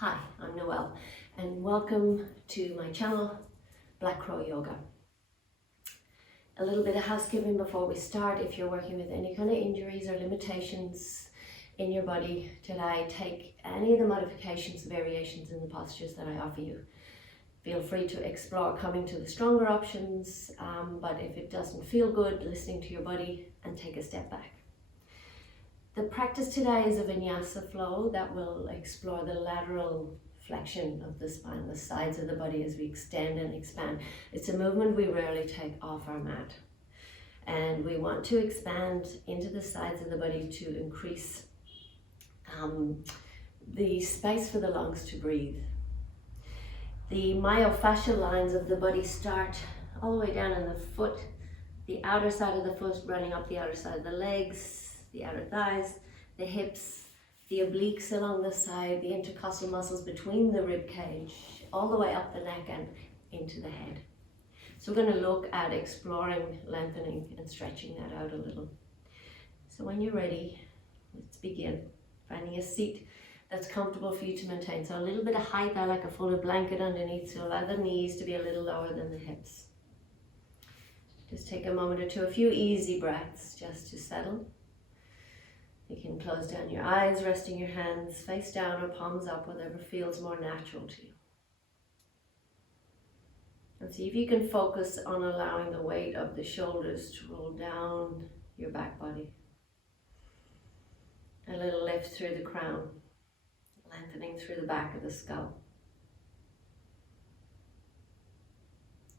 Hi, I'm Noelle and welcome to my channel, Black Crow Yoga. A little bit of housekeeping before we start. If you're working with any kind of injuries or limitations in your body today, take any of the modifications, variations in the postures that I offer you. Feel free to explore coming to the stronger options, but if it doesn't feel good, listening to your body and take a step back. The practice today is a vinyasa flow that will explore the lateral flexion of the spine, the sides of the body as we extend and expand. It's a movement we rarely take off our mat. And we want to expand into the sides of the body to increase the space for the lungs to breathe. The myofascial lines of the body start all the way down in the foot, the outer side of the foot running up the outer side of the legs, the outer thighs, the hips, the obliques along the side, the intercostal muscles between the rib cage, all the way up the neck and into the head. So we're going to look at exploring lengthening and stretching that out a little. So when you're ready, let's begin. Finding a seat that's comfortable for you to maintain. So a little bit of height, I like a folded blanket underneath, so allow the knees to be a little lower than the hips. Just take a moment or two, a few easy breaths just to settle. You can close down your eyes, resting your hands face down or palms up, whatever feels more natural to you. And see if you can focus on allowing the weight of the shoulders to roll down your back body. A little lift through the crown, lengthening through the back of the skull.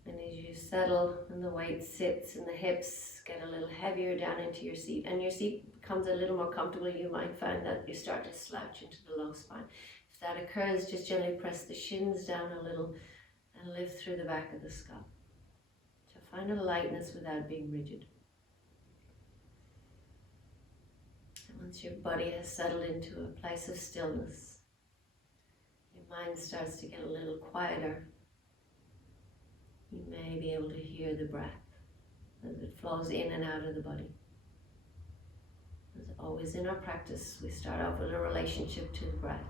And as you settle and the weight sits in the hips, get a little heavier down into your seat, and your seat becomes a little more comfortable, you might find that you start to slouch into the low spine. If that occurs, just gently press the shins down a little and lift through the back of the skull. So find a lightness without being rigid. And once your body has settled into a place of stillness, your mind starts to get a little quieter. You may be able to hear the breath as it flows in and out of the body. As always in our practice, we start off with a relationship to the breath.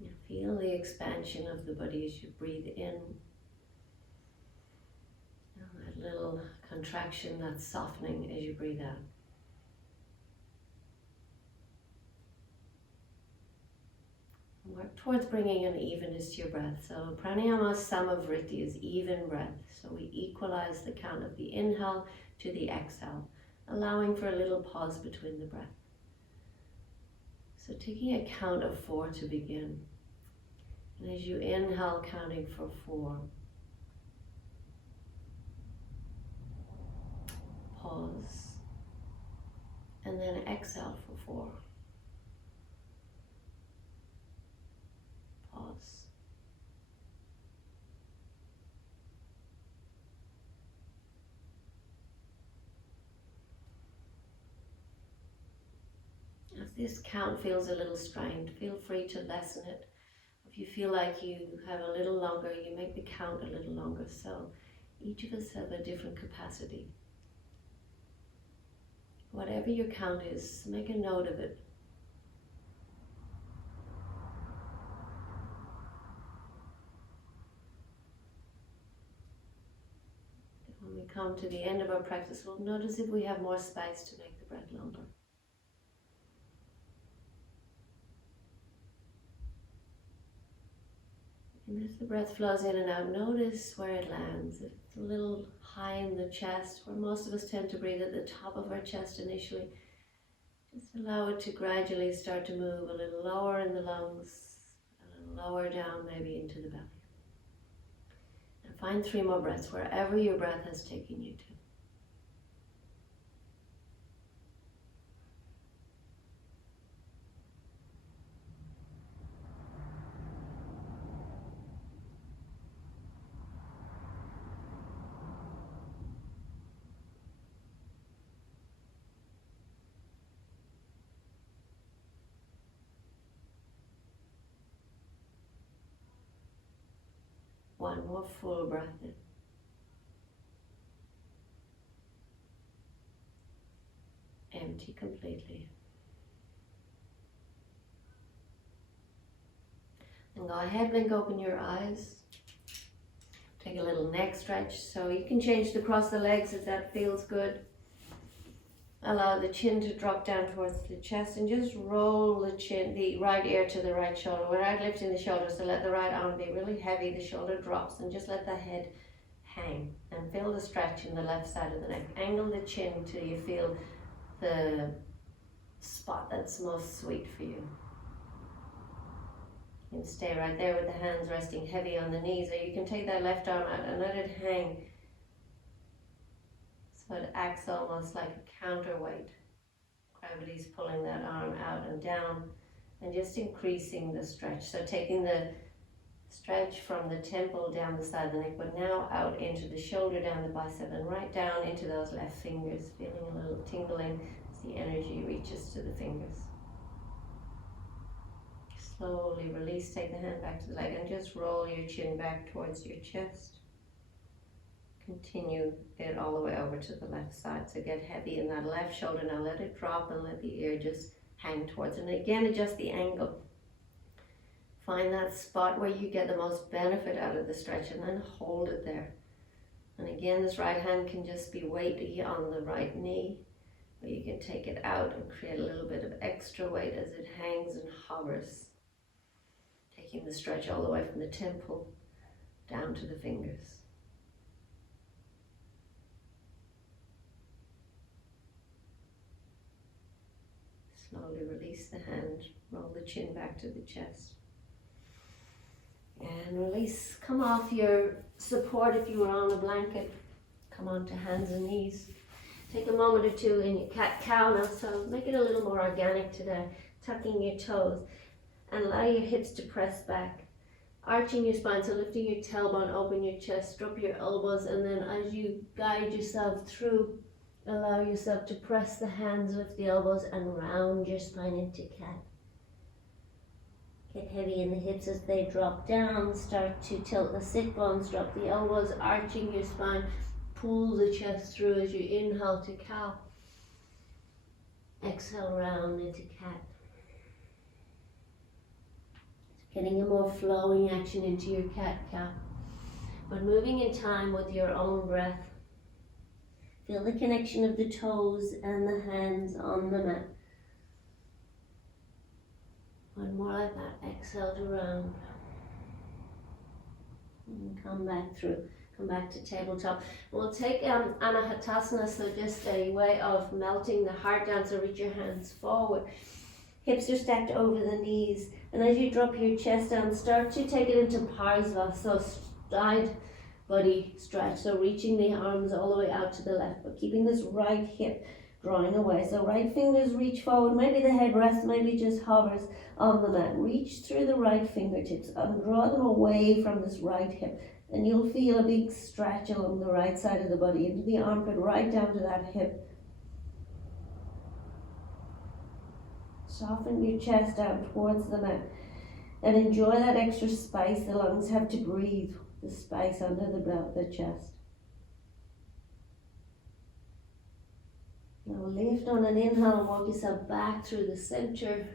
You feel the expansion of the body as you breathe in. And that little contraction, that softening as you breathe out. Work towards bringing an evenness to your breath. So pranayama samavriti is even breath. So we equalize the count of the inhale to the exhale, allowing for a little pause between the breath. So taking a count of 4 to begin. And as you inhale, counting for 4. Pause. And then exhale for 4. Pause. If this count feels a little strained, feel free to lessen it. If you feel like you have a little longer, you make the count a little longer. So each of us have a different capacity. Whatever your count is, make a note of it. When we come to the end of our practice, we'll notice if we have more space to make the breath longer. And as the breath flows in and out, notice where it lands. If it's a little high in the chest, where most of us tend to breathe at the top of our chest initially, just allow it to gradually start to move a little lower in the lungs, a little lower down maybe into the belly. And find 3 more breaths wherever your breath has taken you to. One more full breath in. empty completely. And go ahead, blink open your eyes. Take a little neck stretch, so you can change the cross the legs if that feels good. Allow the chin to drop down towards the chest and just roll the chin, the right ear to the right shoulder without lifting the shoulders. So let the right arm be really heavy, the shoulder drops, and just let the head hang. And feel the stretch in the left side of the neck. Angle the chin till you feel the spot that's most sweet for you. You can stay right there with the hands resting heavy on the knees, or you can take that left arm out and let it hang so it acts almost like a counterweight. Gravity's pulling that arm out and down and just increasing the stretch. So taking the stretch from the temple down the side of the neck, but now out into the shoulder, down the bicep, and right down into those left fingers, feeling a little tingling as the energy reaches to the fingers. Slowly release, take the hand back to the leg and just roll your chin back towards your chest. Continue it all the way over to the left side. So get heavy in that left shoulder. Now let it drop and let the ear just hang towards it. And again, adjust the angle. Find that spot where you get the most benefit out of the stretch and then hold it there. And again, this right hand can just be weighty on the right knee, but you can take it out and create a little bit of extra weight as it hangs and hovers. Taking the stretch all the way from the temple down to the fingers. Slowly release the hand, roll the chin back to the chest. And release, come off your support if you were on a blanket. Come onto hands and knees. Take a moment or two in your cat-cow now, so make it a little more organic today. Tucking your toes and allow your hips to press back. Arching your spine, so lifting your tailbone, open your chest, drop your elbows, and then as you guide yourself through, allow yourself to press the hands, lift the elbows, and round your spine into cat. Get heavy in the hips as they drop down. Start to tilt the sit bones, drop the elbows, arching your spine. Pull the chest through as you inhale to cow. Exhale, round into cat. Getting a more flowing action into your cat-cow. But moving in time with your own breath. Feel the connection of the toes and the hands on the mat. One more like that. Exhale to round. And come back through. Come back to tabletop. We'll take Anahatasana, so just a way of melting the heart down. So reach your hands forward. Hips are stacked over the knees. And as you drop your chest down, start to take it into Parsva. So side body stretch. So reaching the arms all the way out to the left, but keeping this right hip drawing away. So right fingers reach forward. Maybe the head rests, maybe just hovers on the mat. Reach through the right fingertips and draw them away from this right hip. And you'll feel a big stretch along the right side of the body, into the armpit, right down to that hip. Soften your chest down towards the mat and enjoy that extra space the lungs have to breathe, the space under the chest. Now lift on an inhale and walk yourself back through the center,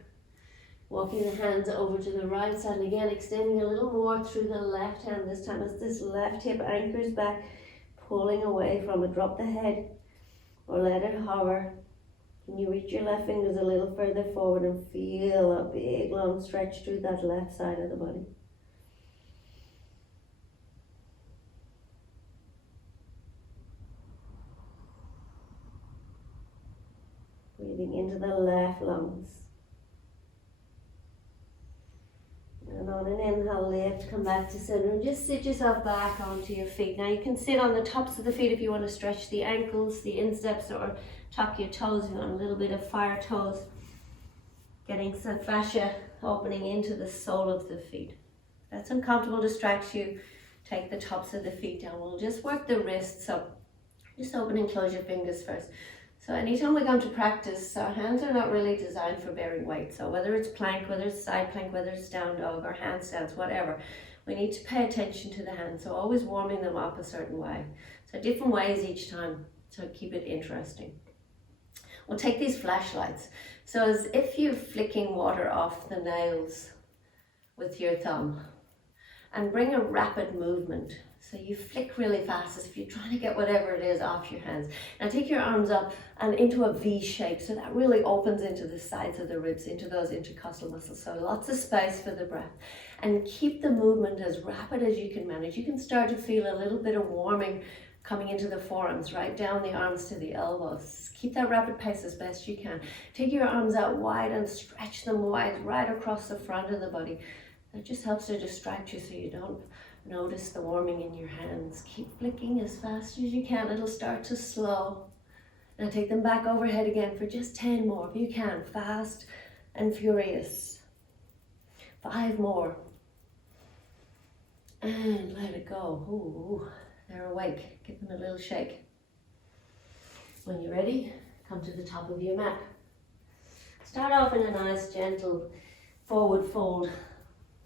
walking the hands over to the right side, and again extending a little more through the left hand this time as this left hip anchors back, pulling away from it. Drop the head or let it hover. Can you reach your left fingers a little further forward and feel a big long stretch through that left side of the body. Breathing into the left lungs. And on an inhale, lift, come back to center and just sit yourself back onto your feet. Now you can sit on the tops of the feet if you want to stretch the ankles, the insteps, or tuck your toes. You want a little bit of fire toes. Getting some fascia opening into the sole of the feet. If that's uncomfortable, distracts you, take the tops of the feet down. We'll just work the wrists, so just open and close your fingers first. So anytime we come to practice, our hands are not really designed for bearing weight. So whether it's plank, whether it's side plank, whether it's down dog or handstands, whatever, we need to pay attention to the hands. So always warming them up a certain way. So different ways each time, so keep it interesting. We'll take these flashlights. So as if you're flicking water off the nails with your thumb, and bring a rapid movement. So you flick really fast as if you're trying to get whatever it is off your hands. Now take your arms up and into a V shape. So that really opens into the sides of the ribs, into those intercostal muscles. So lots of space for the breath. And keep the movement as rapid as you can manage. You can start to feel a little bit of warming coming into the forearms, right down the arms to the elbows. Keep that rapid pace as best you can. Take your arms out wide and stretch them wide right across the front of the body. That just helps to distract you so you don't notice the warming in your hands. Keep flicking as fast as you can. It'll start to slow. Now take them back overhead again for just 10 more if you can. Fast and furious. 5 more. And let it go. Ooh, they're awake. Give them a little shake. When you're ready, come to the top of your mat. Start off in a nice gentle forward fold.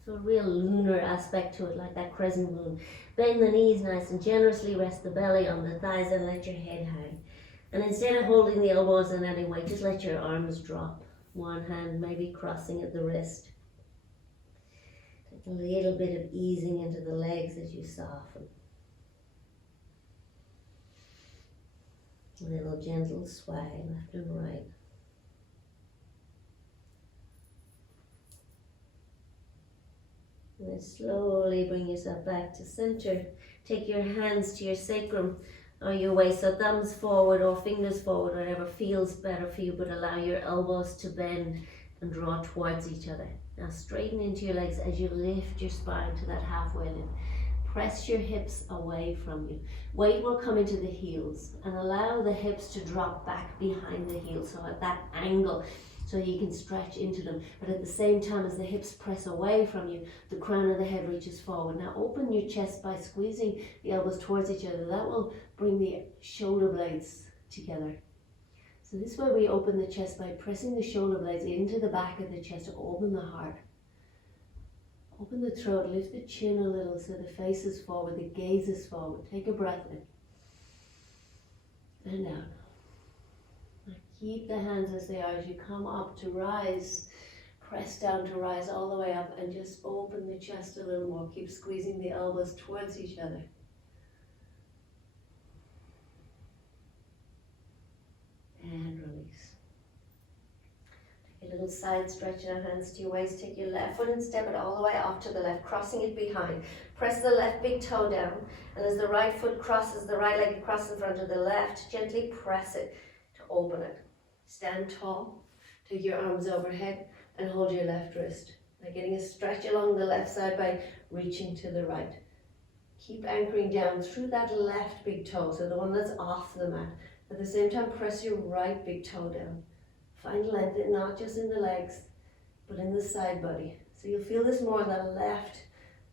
So a real lunar aspect to it, like that crescent moon. Bend the knees nice and generously, rest the belly on the thighs and let your head hang. And instead of holding the elbows in any way, just let your arms drop. One hand maybe crossing at the wrist. Take a little bit of easing into the legs as you soften. A little gentle sway left and right. And then slowly bring yourself back to center. Take your hands to your sacrum or your waist, so thumbs forward or fingers forward, whatever feels better for you, but allow your elbows to bend and draw towards each other. Now straighten into your legs as you lift your spine to that halfway lift. Press your hips away from you. Weight will come into the heels and allow the hips to drop back behind the heels, so at that angle, so you can stretch into them. But at the same time as the hips press away from you, the crown of the head reaches forward. Now open your chest by squeezing the elbows towards each other. That will bring the shoulder blades together. So this way we open the chest by pressing the shoulder blades into the back of the chest to open the heart. Open the throat, lift the chin a little so the face is forward, the gaze is forward. Take a breath in and out. Keep the hands as they are as you come up to rise. Press down to rise all the way up and just open the chest a little more. Keep squeezing the elbows towards each other. And release. Take a little side stretch in our hands to your waist. Take your left foot and step it all the way off to the left, crossing it behind. Press the left big toe down. And as the right foot crosses, the right leg across in front of the left, gently press it to open it. Stand tall, take your arms overhead and hold your left wrist. Now getting a stretch along the left side by reaching to the right. Keep anchoring down through that left big toe, so the one that's off the mat. At the same time, press your right big toe down. Find length, not just in the legs, but in the side body. So you'll feel this more on the left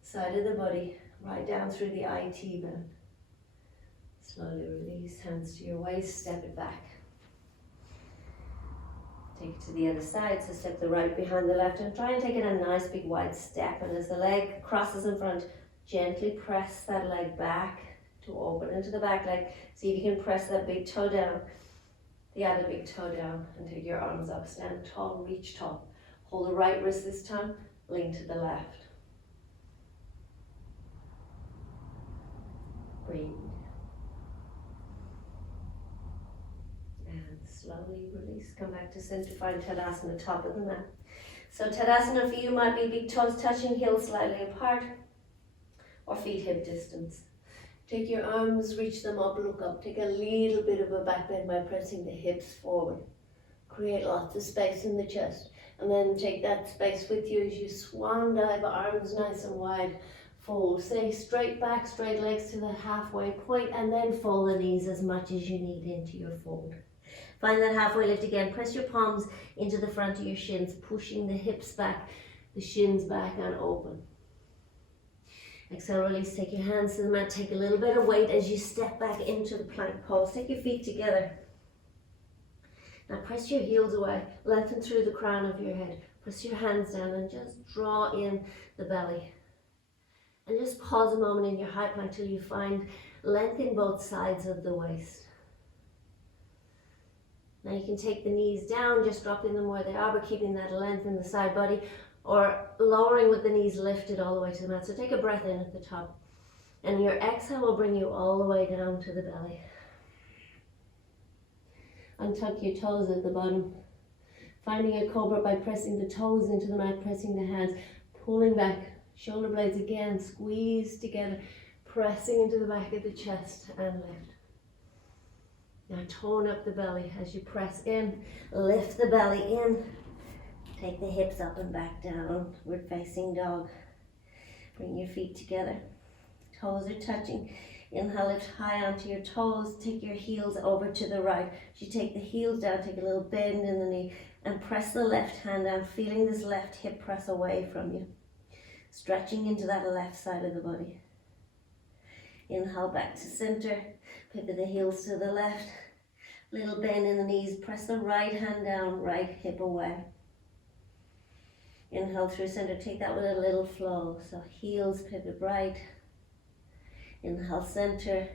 side of the body, right down through the IT band. Slowly release, hands to your waist, step it back. Take it to the other side, so step the right behind the left and try and take it a nice big wide step. And as the leg crosses in front, gently press that leg back to open into the back leg. See if you can press that big toe down, the other big toe down, and take your arms up. Stand tall, reach tall. Hold the right wrist this time, lean to the left. Breathe. And slowly release. Come back to center. Find Tadasana, top of the mat. So Tadasana for you might be big toes touching, heels slightly apart, or feet hip distance. Take your arms, reach them up, look up. Take a little bit of a back bend by pressing the hips forward. Create lots of space in the chest. And then take that space with you as you swan dive, arms nice and wide. Fold. Stay straight back, straight legs to the halfway point, and then fold the knees as much as you need into your fold. Find that halfway lift again. Press your palms into the front of your shins, pushing the hips back, the shins back and open. Exhale, release. Take your hands to the mat. Take a little bit of weight as you step back into the plank pose. Take your feet together. Now press your heels away. Lengthen through the crown of your head. Press your hands down and just draw in the belly. And just pause a moment in your high plank till you find length in both sides of the waist. Now you can take the knees down, just dropping them where they are, but keeping that length in the side body, or lowering with the knees lifted all the way to the mat. So take a breath in at the top, and your exhale will bring you all the way down to the belly. Untuck your toes at the bottom. Finding a cobra by pressing the toes into the mat, pressing the hands, pulling back, shoulder blades again, squeeze together, pressing into the back of the chest and lift. Now tone up the belly as you press in, lift the belly in, take the hips up and back down, downward facing dog. Bring your feet together, toes are touching. Inhale, lift high onto your toes, take your heels over to the right. As you take the heels down, take a little bend in the knee and press the left hand down, feeling this left hip press away from you. Stretching into that left side of the body. Inhale back to center, pivot the heels to the left. Little bend in the knees, press the right hand down, right hip away. Inhale through center, take that with a little flow. So heels pivot right. Inhale center,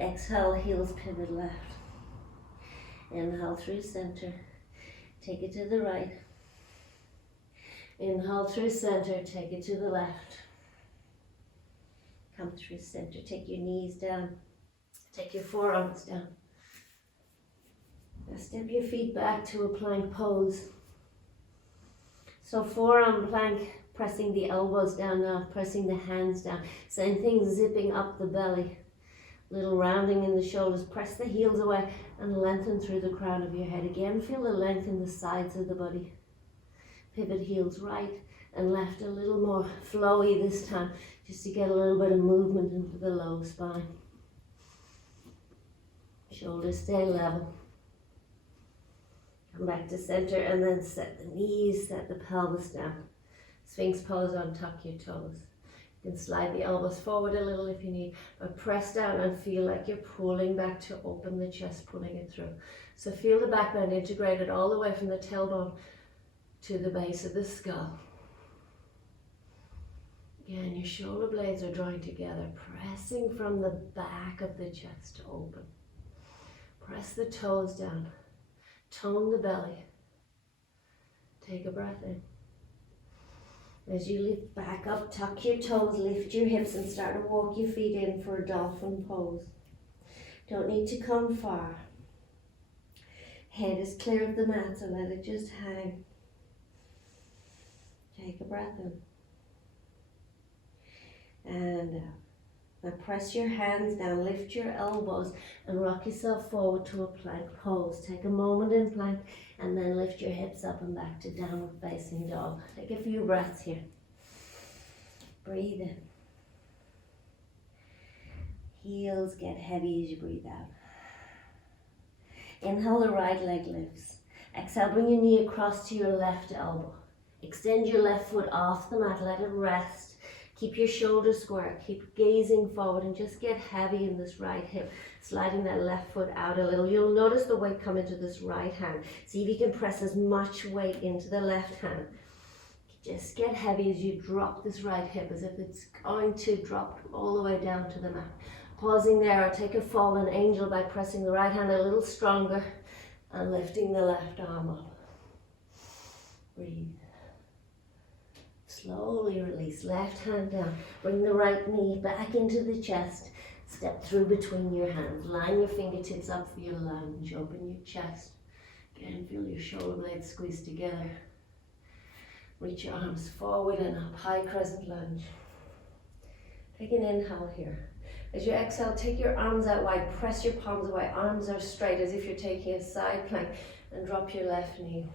exhale heels pivot left. Inhale through center, take it to the right. Inhale through center, take it to the left. Come through center, take your knees down, take your forearms down. Now step your feet back to a plank pose. So forearm plank, pressing the elbows down now, pressing the hands down. Same thing, zipping up the belly. Little rounding in the shoulders, press the heels away and lengthen through the crown of your head. Again, feel the length in the sides of the body. Pivot heels right and left, a little more flowy this time, just to get a little bit of movement into the low spine. Shoulders stay level. Come back to center and then set the knees, set the pelvis down. Sphinx pose, untuck your toes. You can slide the elbows forward a little if you need, but press down and feel like you're pulling back to open the chest, pulling it through. So feel the back bend integrated all the way from the tailbone to the base of the skull. Again, your shoulder blades are drawing together, pressing from the back of the chest to open. Press the toes down, tone the belly. Take a breath in. As you lift back up, tuck your toes, lift your hips and start to walk your feet in for a dolphin pose. Don't need to come far. Head is clear of the mat, so let it just hang. Take a breath in. And out. Now press your hands down, lift your elbows and rock yourself forward to a plank pose. Take a moment in plank and then lift your hips up and back to downward facing dog. Take a few breaths here. Breathe in. Heels get heavy as you breathe out. Inhale, the right leg lifts. Exhale, bring your knee across to your left elbow. Extend your left foot off the mat, let it rest. Keep your shoulders square, keep gazing forward and just get heavy in this right hip, sliding that left foot out a little. You'll notice the weight come into this right hand. See if you can press as much weight into the left hand. Just get heavy as you drop this right hip, as if it's going to drop all the way down to the mat. Pausing there, or take a fallen angel by pressing the right hand a little stronger and lifting the left arm up. Breathe. Slowly release, left hand down. Bring the right knee back into the chest. Step through between your hands. Line your fingertips up for your lunge. Open your chest. Again, feel your shoulder blades squeeze together. Reach your arms forward and up. High crescent lunge. Take an inhale here. As you exhale, take your arms out wide. Press your palms away. Arms are straight as if you're taking a side plank. And drop your left knee.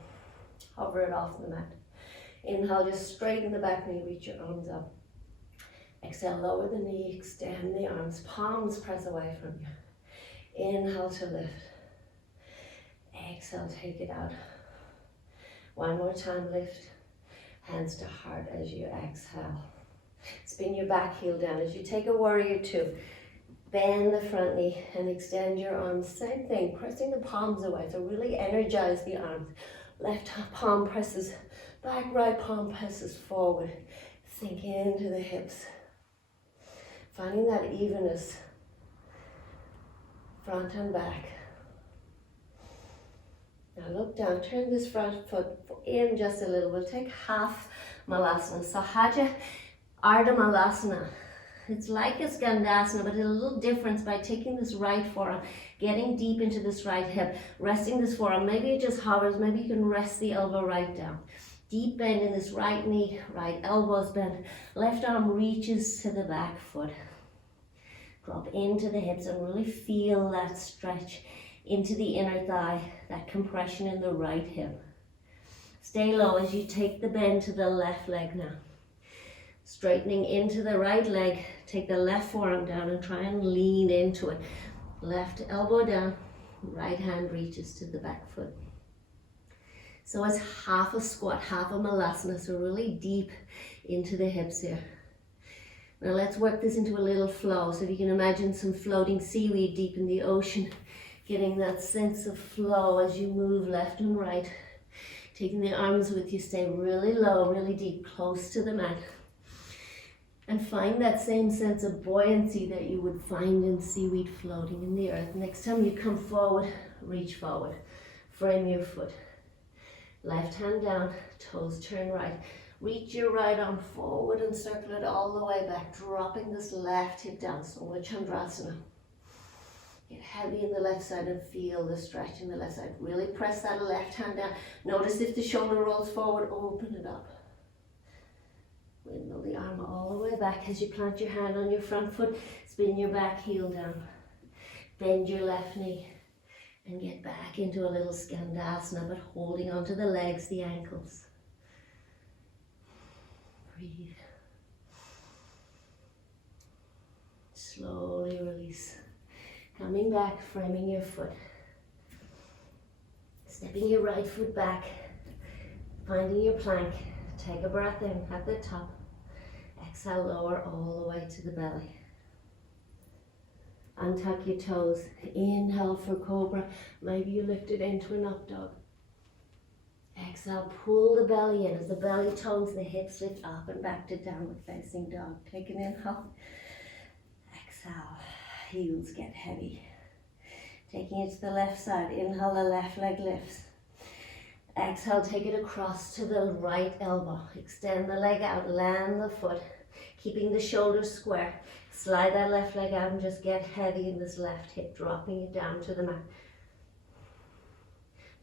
Hover it off the mat. Inhale, just straighten the back knee, reach your arms up. Exhale, lower the knee, extend the arms, palms press away from you. Inhale to lift. Exhale, take it out. One more time, lift. Hands to heart as you exhale. Spin your back heel down. As you take a warrior two, bend the front knee and extend your arms. Same thing, pressing the palms away. So really energize the arms. Left palm presses back, right palm presses forward. Sink into the hips. Finding that evenness, front and back. Now look down, turn this front foot in just a little. We'll take half Malasana. Sahaja Ardha Malasana. It's like a Skandasana, but there's a little difference by taking this right forearm, getting deep into this right hip, resting this forearm. Maybe it just hovers, maybe you can rest the elbow right down. Deep bend in this right knee, right elbow's bent. Left arm reaches to the back foot. Drop into the hips and really feel that stretch into the inner thigh, that compression in the right hip. Stay low as you take the bend to the left leg now. Straightening into the right leg, take the left forearm down and try and lean into it. Left elbow down, right hand reaches to the back foot. So it's half a squat, half a Malasana, so really deep into the hips here. Now let's work this into a little flow. So if you can imagine some floating seaweed deep in the ocean, getting that sense of flow as you move left and right. Taking the arms with you, stay really low, really deep, close to the mat. And find that same sense of buoyancy that you would find in seaweed floating in the earth. Next time you come forward, reach forward. Frame your foot. Left hand down, toes turn right. Reach your right arm forward and circle it all the way back, dropping this left hip down, Soma Chandrasana. Get heavy in the left side and feel the stretch in the left side. Really press that left hand down. Notice if the shoulder rolls forward, open it up. Windmill the arm all the way back as you plant your hand on your front foot. Spin your back heel down. Bend your left knee and get back into a little Skandasana, but holding onto the legs, the ankles. Breathe. Slowly release. Coming back, framing your foot. Stepping your right foot back. Finding your plank. Take a breath in at the top. Exhale, lower all the way to the belly. Untuck your toes. Inhale for Cobra. Maybe you lift it into an up dog. Exhale, pull the belly in. As the belly tones, the hips lift up and back to downward facing dog. Take an inhale. Exhale, heels get heavy. Taking it to the left side. Inhale, the left leg lifts. Exhale, take it across to the right elbow. Extend the leg out, land the foot, keeping the shoulders square. Slide that left leg out and just get heavy in this left hip, dropping it down to the mat.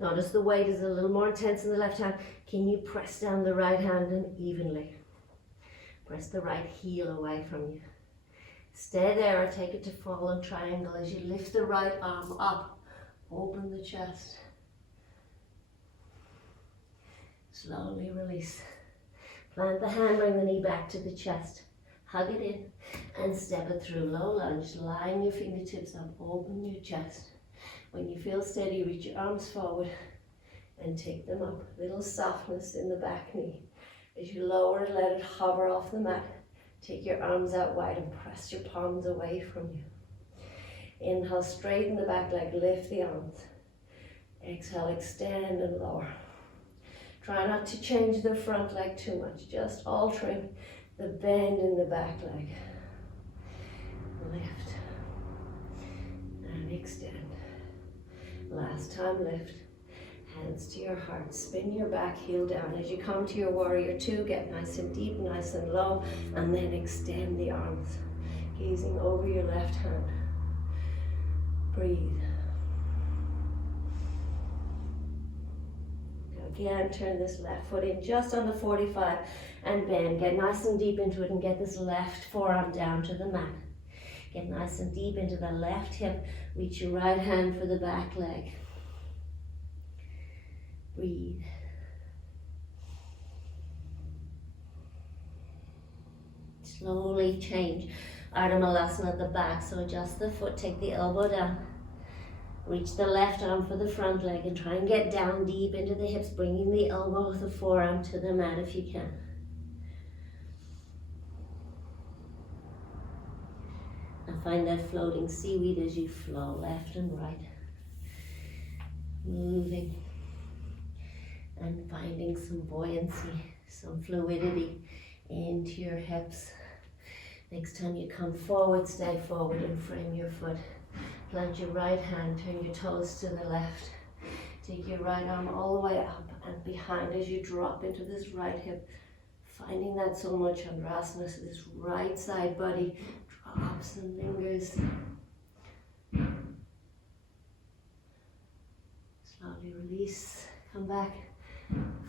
Notice the weight is a little more intense in the left hand. Can you press down the right hand and evenly? Press the right heel away from you. Stay there or take it to fallen triangle as you lift the right arm up. Open the chest. Slowly release. Plant the hand, bring the knee back to the chest. Hug it in and step it through. Low lunge, line your fingertips up, open your chest. When you feel steady, reach your arms forward and take them up. Little softness in the back knee. As you lower it, let it hover off the mat. Take your arms out wide and press your palms away from you. Inhale, straighten the back leg, lift the arms. Exhale, extend and lower. Try not to change the front leg too much, just altering the bend in the back leg. Lift and extend. Last time, lift. Hands to your heart. Spin your back heel down. As you come to your warrior two, get nice and deep, nice and low, and then extend the arms, gazing over your left hand. Breathe. Again, turn this left foot in just on the 45 and bend. Get nice and deep into it and get this left forearm down to the mat. Get nice and deep into the left hip. Reach your right hand for the back leg. Breathe. Slowly change. Ardha Malasana at the back. So adjust the foot, take the elbow down. Reach the left arm for the front leg and try and get down deep into the hips, bringing the elbow with the forearm to the mat if you can. And find that floating seaweed as you flow left and right. Moving and finding some buoyancy, some fluidity into your hips. Next time you come forward, stay forward and frame your foot. Plant your right hand, turn your toes to the left. Take your right arm all the way up and behind as you drop into this right hip. Finding that so much Chandrasana, so this right side body drops and lingers. Slowly release, come back,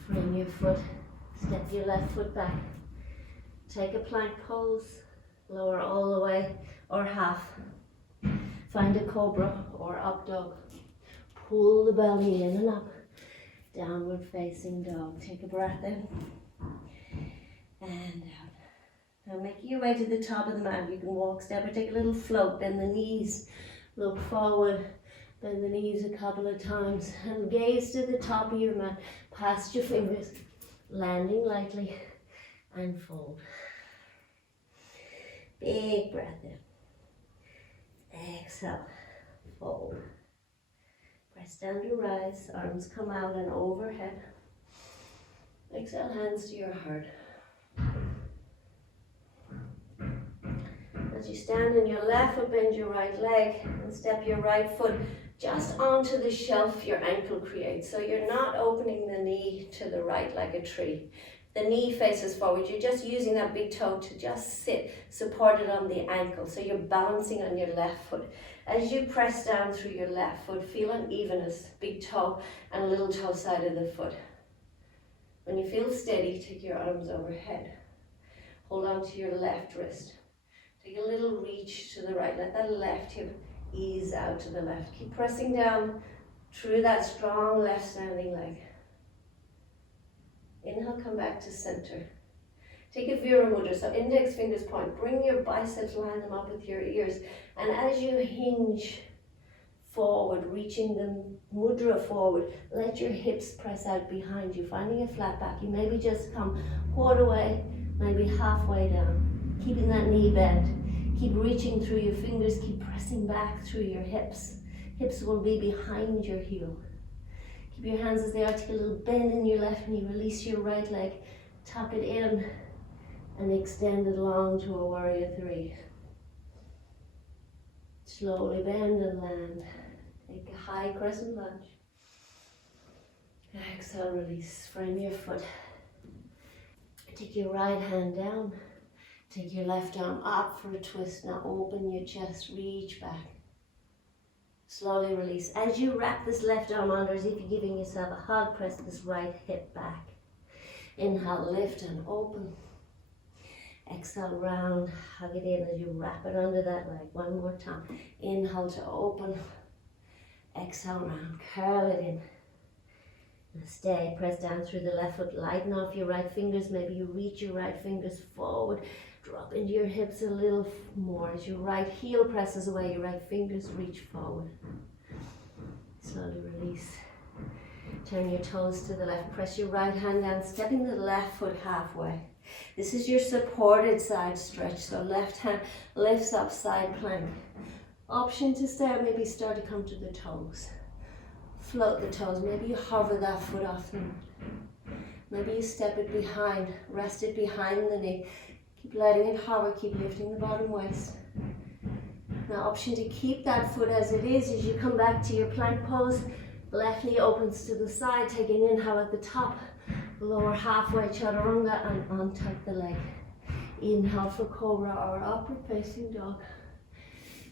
frame your foot, step your left foot back. Take a plank pose, lower all the way or half. Find a cobra or up dog. Pull the belly in and up. Downward facing dog. Take a breath in and out. Now making your way to the top of the mat. You can walk, step, or take a little float. Bend the knees, look forward. Bend the knees a couple of times and gaze to the top of your mat, past your fingers, landing lightly and fold. Big breath in. Exhale, fold. Press down to rise, arms come out and overhead. Exhale, hands to your heart. As you stand on your left foot, bend your right leg and step your right foot just onto the shelf your ankle creates. So you're not opening the knee to the right like a tree. The knee faces forward. You're just using that big toe to just sit supported on the ankle. So you're balancing on your left foot. As you press down through your left foot, feel an evenness, big toe and little toe side of the foot. When you feel steady, take your arms overhead. Hold on to your left wrist. Take a little reach to the right. Let that left hip ease out to the left. Keep pressing down through that strong left standing leg. Inhale, come back to center. Take a Virya Mudra, so index fingers point. Bring your biceps, line them up with your ears. And as you hinge forward, reaching the mudra forward, let your hips press out behind you, finding a flat back. You maybe just come quarter way, maybe halfway down. Keeping that knee bent. Keep reaching through your fingers, keep pressing back through your hips. Hips will be behind your heel. Keep your hands as they are, take a little bend in your left knee, release your right leg, tap it in and extend it long to a warrior three. Slowly bend and land. Take a high crescent lunge. Exhale, release, frame your foot. Take your right hand down. Take your left arm up for a twist. Now open your chest, reach back. Slowly release. As you wrap this left arm under as if you're giving yourself a hug, press this right hip back. Inhale, lift and open. Exhale, round, hug it in as you wrap it under that leg. One more time. Inhale to open. Exhale, round, curl it in. And stay, press down through the left foot. Lighten off your right fingers. Maybe you reach your right fingers forward. Drop into your hips a little more as your right heel presses away, your right fingers reach forward. Slowly release. Turn your toes to the left, press your right hand down, stepping the left foot halfway. This is your supported side stretch, so left hand lifts up, side plank. Option to stay, maybe start to come to the toes. Float the toes, maybe you hover that foot off the mat. Maybe you step it behind, rest it behind the knee. Keep letting it hover, keep lifting the bottom waist. Now option to keep that foot as it is as you come back to your plank pose. Left knee opens to the side, take an inhale at the top. Lower halfway, chaturanga, and untuck the leg. Inhale for cobra or upward facing dog.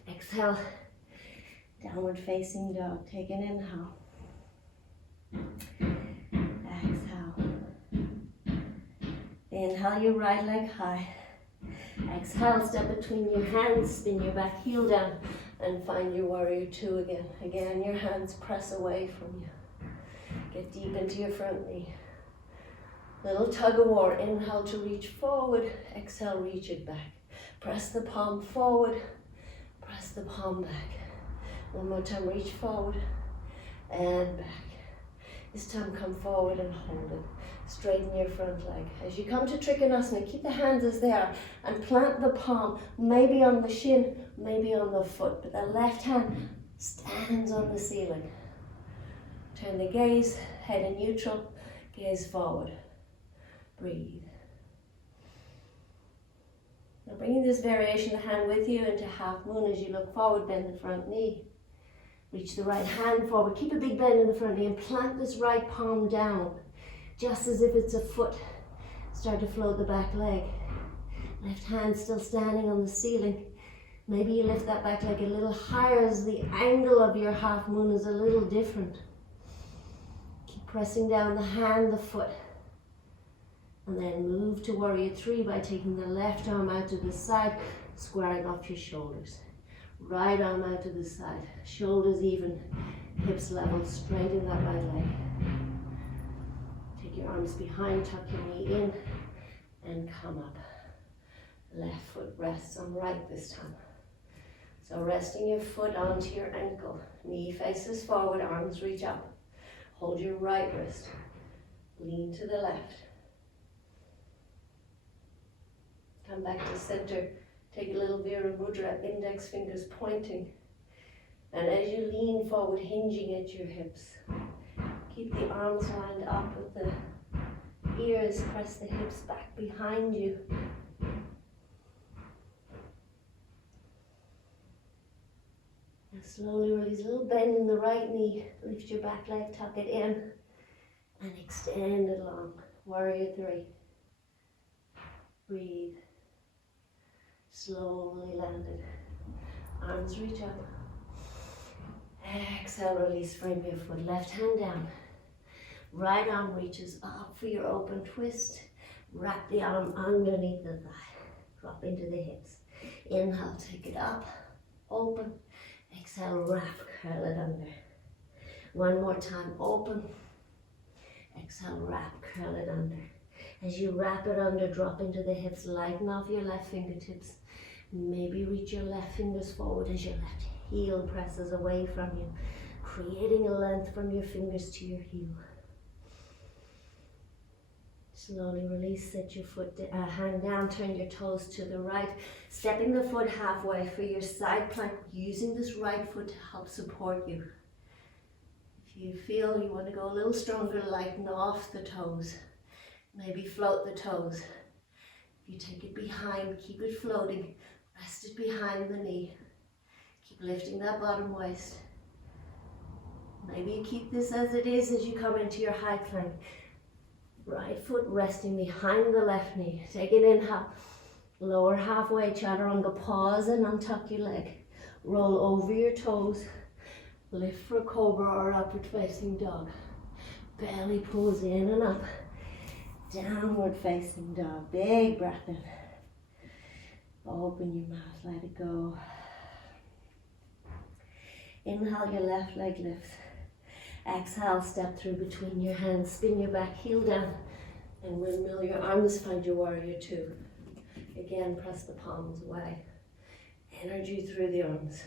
Exhale, downward facing dog. Take an inhale. Exhale. Inhale your right leg high. Exhale, step between your hands, spin your back heel down and find your warrior two again. Again, your hands press away from you. Get deep into your front knee. Little tug of war. Inhale to reach forward. Exhale, reach it back. Press the palm forward. Press the palm back. One more time, reach forward and back. This time come forward and hold it. Straighten your front leg. As you come to Trikonasana, keep the hands as they are and plant the palm, maybe on the shin, maybe on the foot, but the left hand stands on the ceiling. Turn the gaze, head in neutral, gaze forward. Breathe. Now bringing this variation of the hand with you into half moon as you look forward, bend the front knee. Reach the right hand forward. Keep a big bend in the front knee and plant this right palm down, just as if it's a foot. Start to float the back leg. Left hand still standing on the ceiling. Maybe you lift that back leg a little higher as the angle of your half moon is a little different. Keep pressing down the hand, the foot. And then move to warrior three by taking the left arm out to the side, squaring off your shoulders. Right arm out to the side, shoulders even, hips level, straighten that right leg. Take your arms behind, tuck your knee in, and come up. Left foot rests on right this time. So resting your foot onto your ankle, knee faces forward, arms reach up. Hold your right wrist, lean to the left. Come back to center, take a little Vira Mudra, index fingers pointing. And as you lean forward, hinging at your hips, keep the arms lined up with the ears, press the hips back behind you. Slowly release a little bend in the right knee. Lift your back leg, tuck it in, and extend it long. Warrior three. Breathe. Slowly land it. Arms reach up. Exhale, release, frame your foot. Left hand down. Right arm reaches up for your open twist. Wrap the arm underneath the thigh. Drop into the hips. Inhale, take it up. Open. Exhale, wrap, curl it under. One more time, open. Exhale, wrap, curl it under. As you wrap it under, drop into the hips, lighten off your left fingertips. Maybe reach your left fingers forward as your left heel presses away from you, creating a length from your fingers to your heel. Slowly release, set your hand down, turn your toes to the right, stepping the foot halfway for your side plank, using this right foot to help support you. If you feel you want to go a little stronger, lighten off the toes. Maybe float the toes. If you take it behind, keep it floating, rest it behind the knee. Keep lifting that bottom waist. Maybe you keep this as it is as you come into your high plank. Right foot resting behind the left knee. Take an inhale. Lower halfway, chaturanga. Pause and untuck your leg. Roll over your toes. Lift for cobra or upward facing dog. Belly pulls in and up. Downward facing dog. Big breath in. Open your mouth, let it go. Inhale, your left leg lifts. Exhale, step through between your hands, spin your back heel down, and windmill your arms, find your warrior two. Again, press the palms away. Energy through the arms.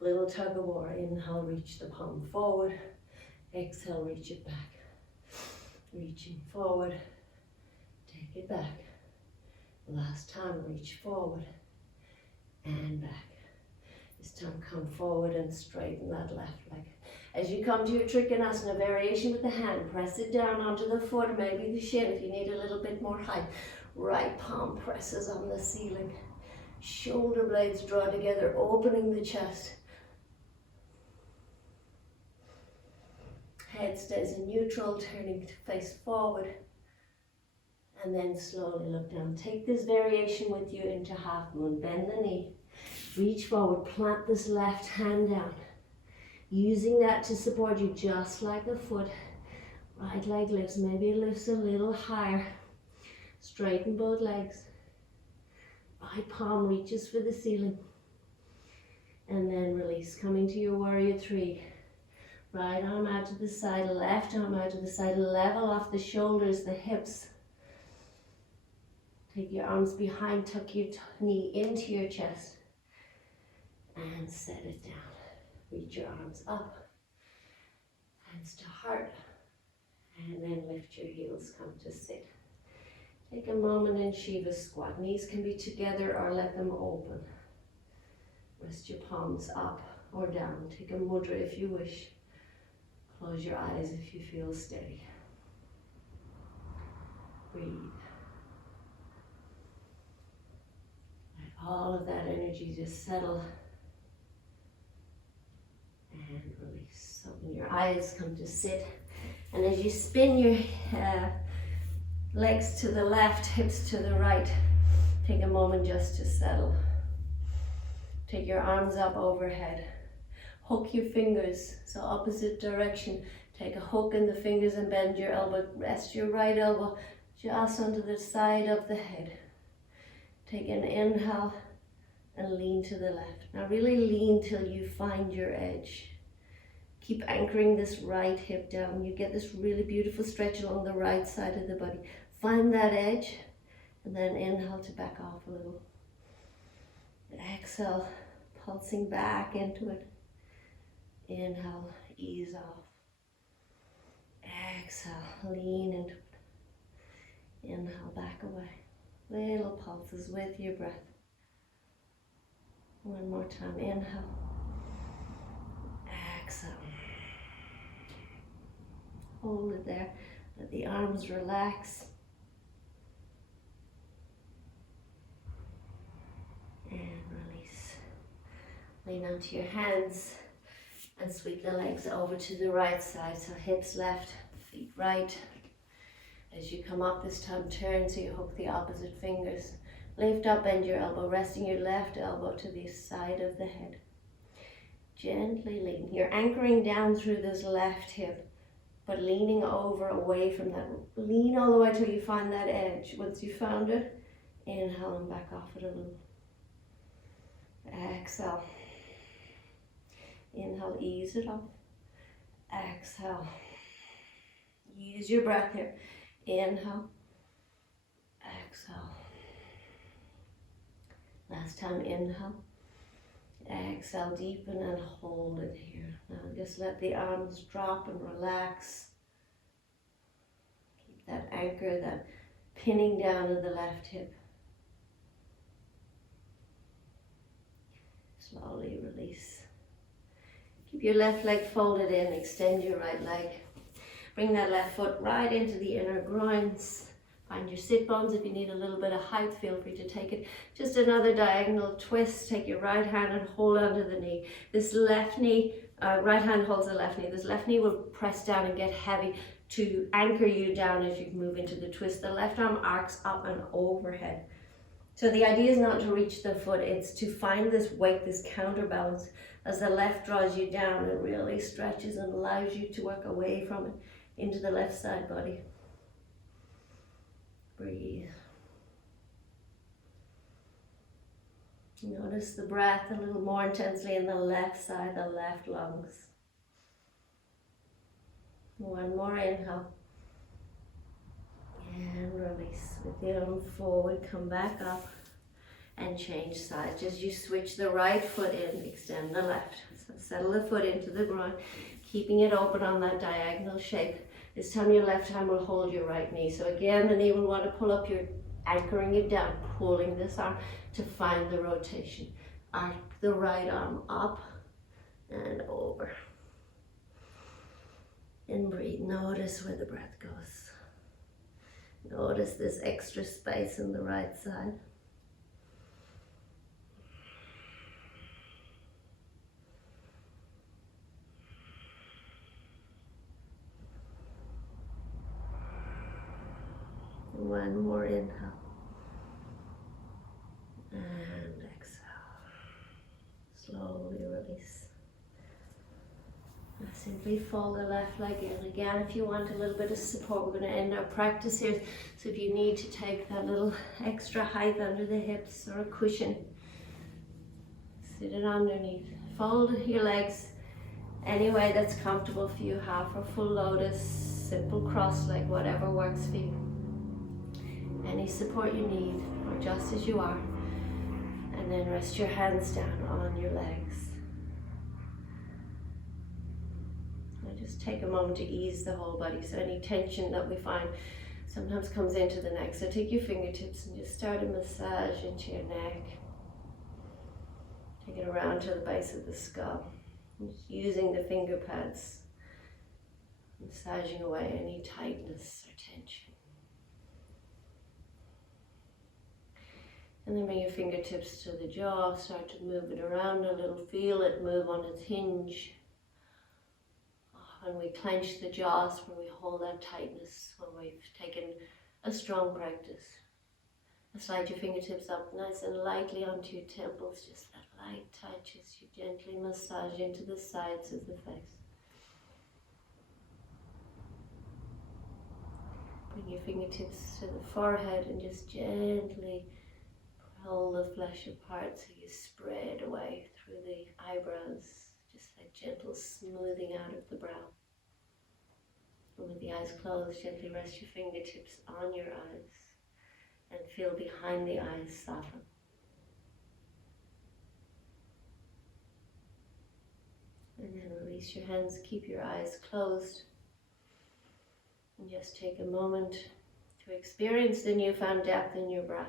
Little tug of war. Inhale, reach the palm forward. Exhale, reach it back. Reaching forward, take it back. Last time, reach forward and back. This time, come forward and straighten that left leg. As you come to your Trikonasana, variation with the hand, press it down onto the foot, or maybe the shin if you need a little bit more height. Right palm presses on the ceiling. Shoulder blades draw together, opening the chest. Head stays in neutral, turning to face forward. And then slowly look down. Take this variation with you into half moon. Bend the knee. Reach forward, plant this left hand down. Using that to support you just like the foot. Right leg lifts, maybe it lifts a little higher. Straighten both legs. Right palm reaches for the ceiling. And then release, coming to your warrior three. Right arm out to the side, left arm out to the side, level off the shoulders, the hips. Take your arms behind, tuck your knee into your chest. And set it down. Reach your arms up, hands to heart, and then lift your heels, come to sit. Take a moment in Shiva squat. Knees can be together or let them open. Rest your palms up or down. Take a mudra if you wish. Close your eyes if you feel steady. Breathe. Let all of that energy just settle And release. Open your eyes, come to sit. And as you spin your legs to the left, hips to the right, take a moment just to settle. Take your arms up overhead. Hook your fingers, so opposite direction. Take a hook in the fingers and bend your elbow. Rest your right elbow just onto the side of the head. Take an inhale and lean to the left. Now really lean till you find your edge. Keep anchoring this right hip down. You get this really beautiful stretch along the right side of the body. Find that edge and then inhale to back off a little. Exhale, pulsing back into it. Inhale, ease off. Exhale, lean into it. Inhale, back away. Little pulses with your breath. One more time, inhale. Exhale. Hold it there. Let the arms relax. And release. Lean onto your hands and sweep the legs over to the right side. So hips left, feet right. As you come up this time, turn so you hook the opposite fingers. Lift up, bend your elbow, resting your left elbow to the side of the head. Gently lean. You're anchoring down through this left hip, but leaning over away from that. Lean all the way till you find that edge. Once you found it, inhale and back off it a little. Exhale. Inhale, ease it off. Exhale. Use your breath here. Inhale. Exhale. Last time, inhale. Exhale, deepen and hold it here. Now just let the arms drop and relax. Keep that anchor, that pinning down of the left hip. Slowly release. Keep your left leg folded in, extend your right leg. Bring that left foot right into the inner groins. Find your sit bones. If you need a little bit of height, feel free to take it. Just another diagonal twist. Take your right hand and hold onto the knee. This left knee, right hand holds the left knee. This left knee will press down and get heavy to anchor you down as you move into the twist. The left arm arcs up and overhead. So the idea is not to reach the foot, it's to find this weight, this counterbalance. As the left draws you down, it really stretches and allows you to work away from it into the left side body. Breathe. Notice the breath a little more intensely in the left side, the left lungs. One more inhale. And release. With the arm forward, come back up and change sides. As you switch the right foot in, extend the left. So settle the foot into the groin, keeping it open on that diagonal shape. This time your left hand will hold your right knee. So again, the knee will want to pull up, you're anchoring it down, pulling this arm to find the rotation. Arc the right arm up and over. And breathe. Notice where the breath goes. Notice this extra space in the right side. One more inhale. And exhale. Slowly release. Simply fold the left leg in. Again, if you want a little bit of support, we're going to end our practice here. So if you need to take that little extra height under the hips or a cushion, sit it underneath. Fold your legs any way that's comfortable for you. Half or full lotus, simple cross leg, whatever works for you. Any support you need, or just as you are. And then rest your hands down on your legs. Just take a moment to ease the whole body. So any tension that we find sometimes comes into the neck. So take your fingertips and just start a massage into your neck. Take it around to the base of the skull. Just using the finger pads, massaging away any tightness or tension. And then bring your fingertips to the jaw. Start to move it around a little. Feel it move on its hinge. when we clench the jaws, when we hold that tightness, when we've taken a strong practice. Slide your fingertips up nice and lightly onto your temples, just that light touch as you gently massage into the sides of the face. Bring your fingertips to the forehead and just gently pull the flesh apart so you spread away through the eyebrows, just that gentle smoothing out of the brow. And with the eyes closed, gently rest your fingertips on your eyes and feel behind the eyes soften. And then release your hands, keep your eyes closed. And just take a moment to experience the newfound depth in your breath.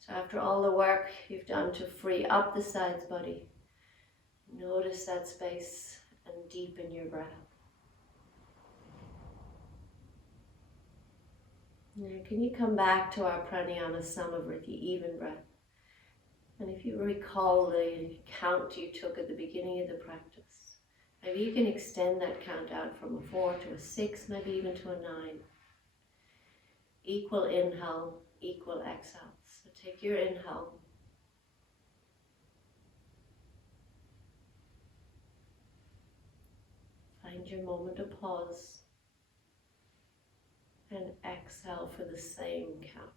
So after all the work you've done to free up the sides body, notice that space and deepen your breath. Now, can you come back to our pranayama samavriti, even breath? And if you recall the count you took at the beginning of the practice, maybe you can extend that count out from a 4 to a 6, maybe even to a 9. Equal inhale, equal exhale. So take your inhale. Find your moment of pause. And exhale for the same count.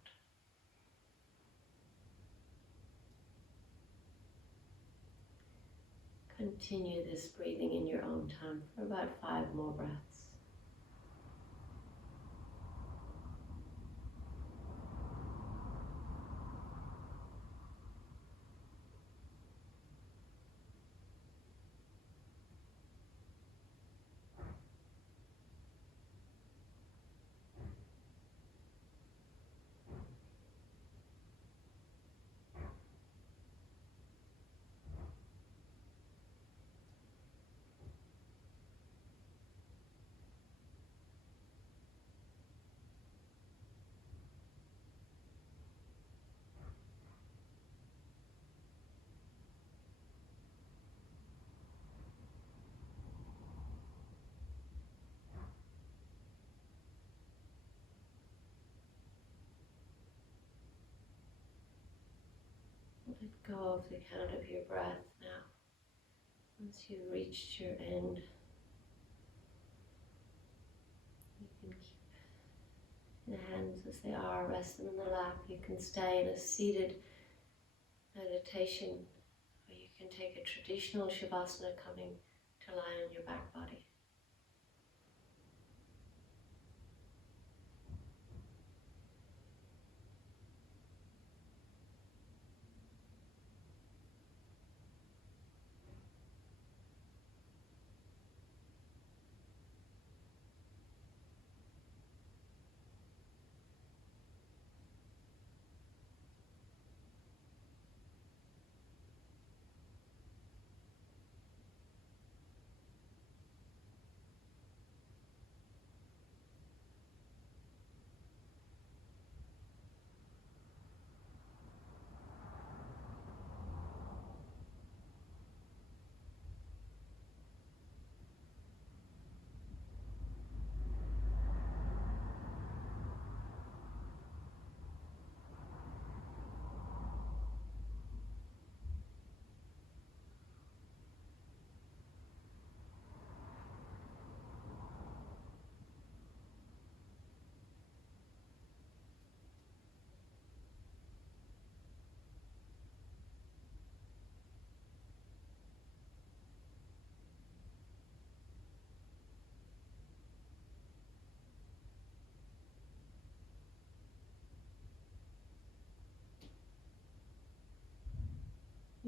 Continue this breathing in your own time for about 5 more breaths. Let go of the count of your breath now. Once you've reached your end, you can keep the hands as they are, rest them in the lap. You can stay in a seated meditation, or you can take a traditional Shavasana, coming to lie on your back body.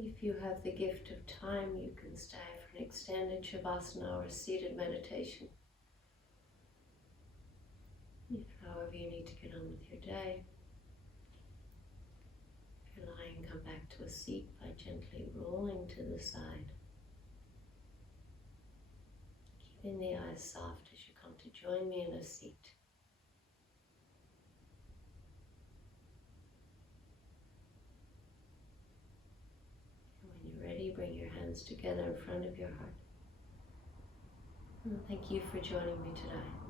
If you have the gift of time, you can stay for an extended Shavasana or a seated meditation. If, however, you need to get on with your day, if you're lying, come back to a seat by gently rolling to the side. Keeping the eyes soft as you come to join me in a seat. Ready, bring your hands together in front of your heart. Thank you for joining me today.